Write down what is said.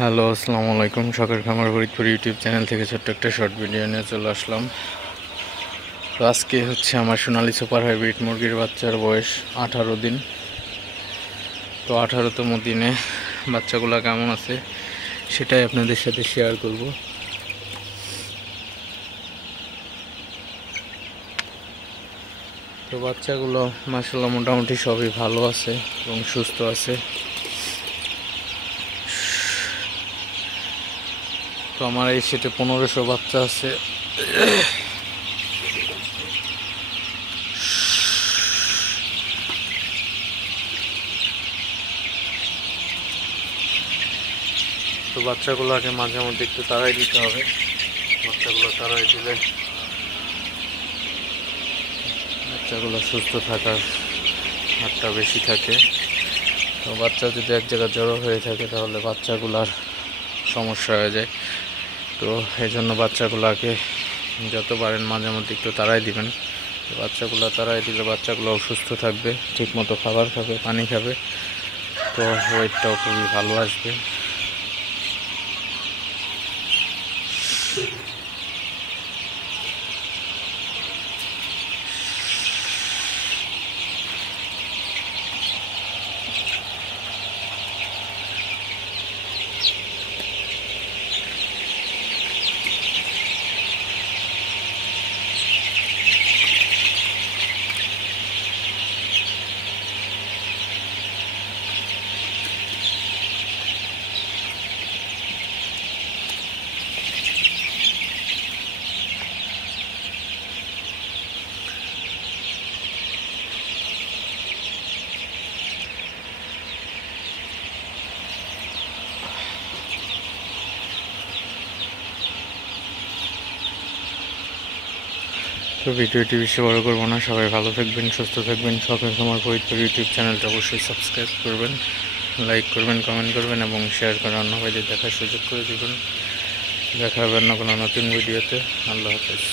হ্যালো, আসসালামু আলাইকুম। শখের খামার ফরিদপুর ইউটিউব চ্যানেল থেকে ছোট্ট একটা শর্ট ভিডিও নিয়ে চলে আসলাম। তো আজকে হচ্ছে আমার সোনালি সুপার হাইব্রিড মুরগির বাচ্চার বয়স 18 দিন। তো 18তম দিনে বাচ্চাগুলো কেমন আছে সেটাই আপনাদের সাথে শেয়ার করব। তো বাচ্চাগুলো মাশাআল্লাহ মোটামুটি সবই ভালো আছে এবং সুস্থ আছে। তো আমার এই সেটে 1500 বাচ্চা আছে। তো বাচ্চাগুলোকে মাঝে মধ্যে একটু তাড়াই দিতে হবে। বাচ্চাগুলো তাড়াই দিলে বাচ্চাগুলো সুস্থ থাকার হারটা বেশি থাকে। তো বাচ্চা যদি এক জায়গায় জড়ো হয়ে থাকে তাহলে বাচ্চাগুলার সমস্যা হয়ে যায়। তো এই জন্য বাচ্চাগুলোকে যত পারেন মাঝে মধ্যে একটু তাড়াই দিবেন। বাচ্চাগুলো তাড়াই দিলে বাচ্চাগুলোও সুস্থ থাকবে, ঠিকমতো খাবার খাবে, পানি খাবে। তো ওয়েটটাও খুবই ভালো আসবে। তো ভিডিওটি বেশি বড় করবো না, সবাই ভালো থাকবেন, সুস্থ থাকবেন। শখের খামার ফরিদপুর ইউটিউব চ্যানেলটা অবশ্যই সাবস্ক্রাইব করবেন, লাইক করবেন, কমেন্ট করবেন এবং শেয়ার করে অন্য ভাইদের দেখার সুযোগ করে দেবেন। দেখা হবে না কোনো নতুন ভিডিওতে। আল্লাহ হাফেজ।